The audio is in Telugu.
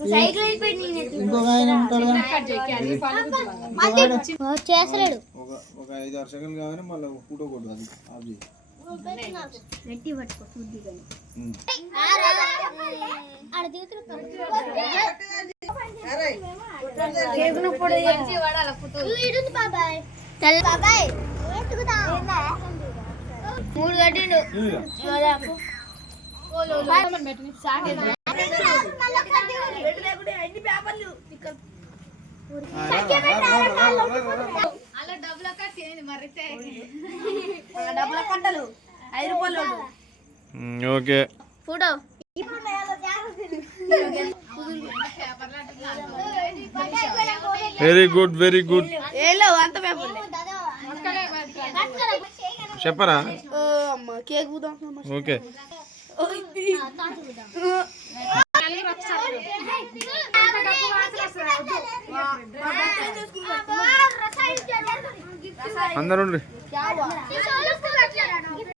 ఇంకొక ఆయన ఉంటాడు చేసలేడు. ఒక 5-6 సెకండ్లు కాగానే మళ్ళీ ఫోటో కొట్టు అది ఆఫ్ చేయి. మూడు గడ్డిండు okay photo very good very good చెప్పరా ఓకే అందరూ